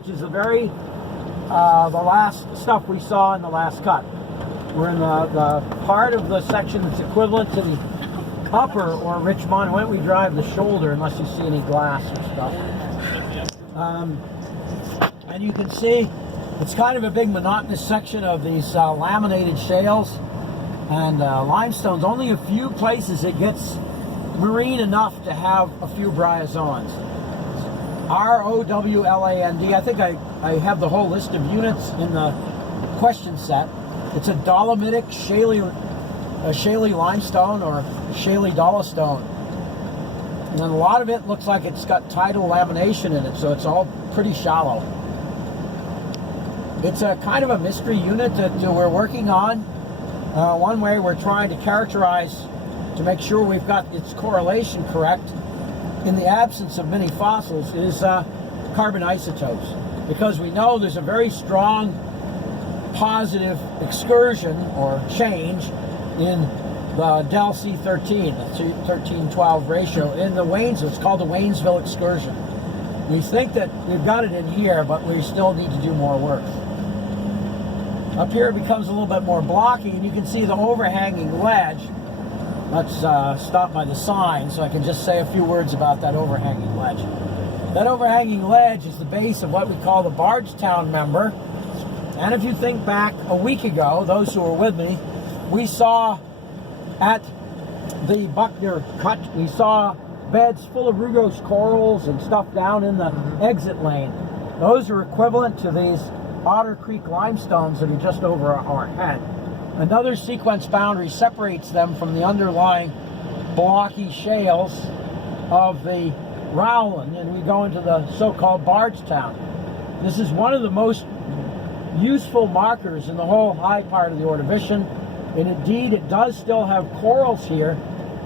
which is the last stuff we saw in the last cut. We're in the part of the section that's equivalent to the upper or rich monument. We drive the shoulder unless you see any glass or stuff. And you can see it's kind of a big monotonous section of these laminated shales and limestones. Only a few places it gets marine enough to have a few bryozoans. ROWLAND. I think I have the whole list of units in the question set. It's a dolomitic shaly limestone or shaly dolostone. And then a lot of it looks like it's got tidal lamination in it, so it's all pretty shallow. It's a kind of a mystery unit that we're working on. One way we're trying to characterize to make sure we've got its correlation correct in the absence of many fossils is carbon isotopes, because we know there's a very strong positive excursion or change in the Del C13, the 13-12 ratio in the Waynesville. It's called the Waynesville excursion. We think that we've got it in here, but we still need to do more work. Up here it becomes a little bit more blocky, and you can see the overhanging ledge. Let's stop by the sign so I can just say a few words about that overhanging ledge. That overhanging ledge is the base of what we call the Bardstown member. And if you think back a week ago, those who were with me, we saw at the Buckner cut, we saw beds full of rugose corals and stuff down in the exit lane. Those are equivalent to these Otter Creek limestones that are just over our head. Another sequence boundary separates them from the underlying blocky shales of the Rowland, and we go into the so-called Bardstown. This is one of the most useful markers in the whole high part of the Ordovician, and indeed it does still have corals here,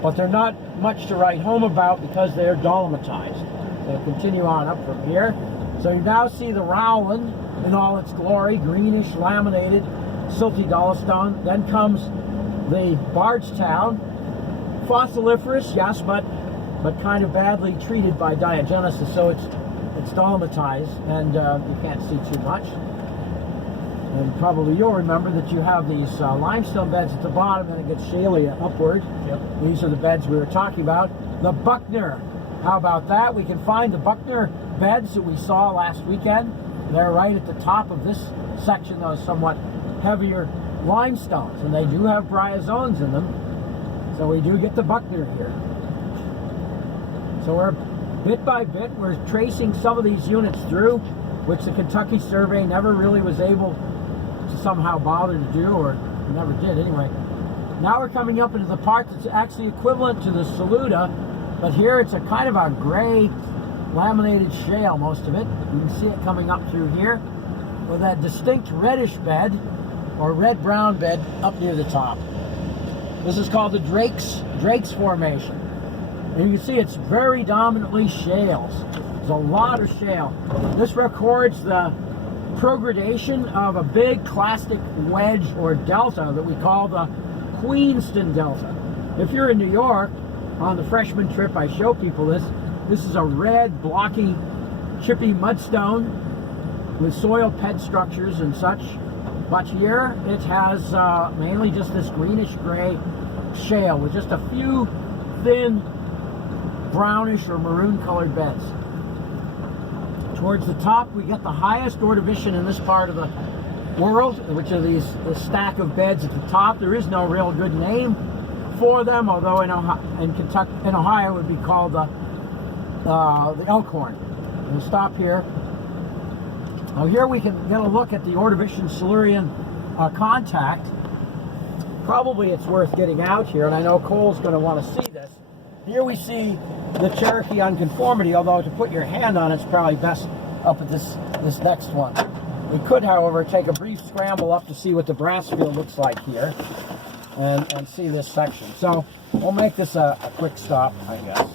but they're not much to write home about because they're dolomitized. So continue on up from here. So you now see the Rowland in all its glory, greenish, laminated, silty dolostone. Then comes the Bardstown, fossiliferous, yes, but kind of badly treated by diagenesis, so it's dolomitized, and you can't see too much. And probably you'll remember that you have these limestone beds at the bottom, and it gets shaly upward. Yep. These are the beds we were talking about. The Buckner, how about that? We can find the Buckner beds that we saw last weekend. They're right at the top of this section, those somewhat heavier limestones, and they do have bryozoans in them, so we do get the Buckner here. So we're bit by bit, we're tracing some of these units through, which the Kentucky survey never really was able to somehow bother to do, or never did anyway. Now we're coming up into the part that's actually equivalent to the Saluda, but here it's a kind of a gray laminated shale, most of it. You can see it coming up through here with that distinct reddish bed or red-brown bed up near the top. This is called the Drake's Formation. And you can see it's very dominantly shales. There's a lot of shale. This records the progradation of a big clastic wedge or delta that we call the Queenston Delta. If you're in New York, on the freshman trip I show people this. This is a red, blocky, chippy mudstone with soil bed structures and such. But here it has mainly just this greenish-gray shale with just a few thin brownish or maroon-colored beds. Towards the top, we get the highest Ordovician in this part of the world, which are this stack of beds at the top. There is no real good name for them, although in Ohio it would be called the Elkhorn. We'll stop here. Now here we can get a look at the Ordovician-Silurian contact. Probably it's worth getting out here, and I know Cole's going to want to see this. Here we see the Cherokee unconformity, although to put your hand on it's probably best up at this next one. We could, however, take a brief scramble up to see what the brass field looks like here and see this section. So we'll make this a quick stop, I guess.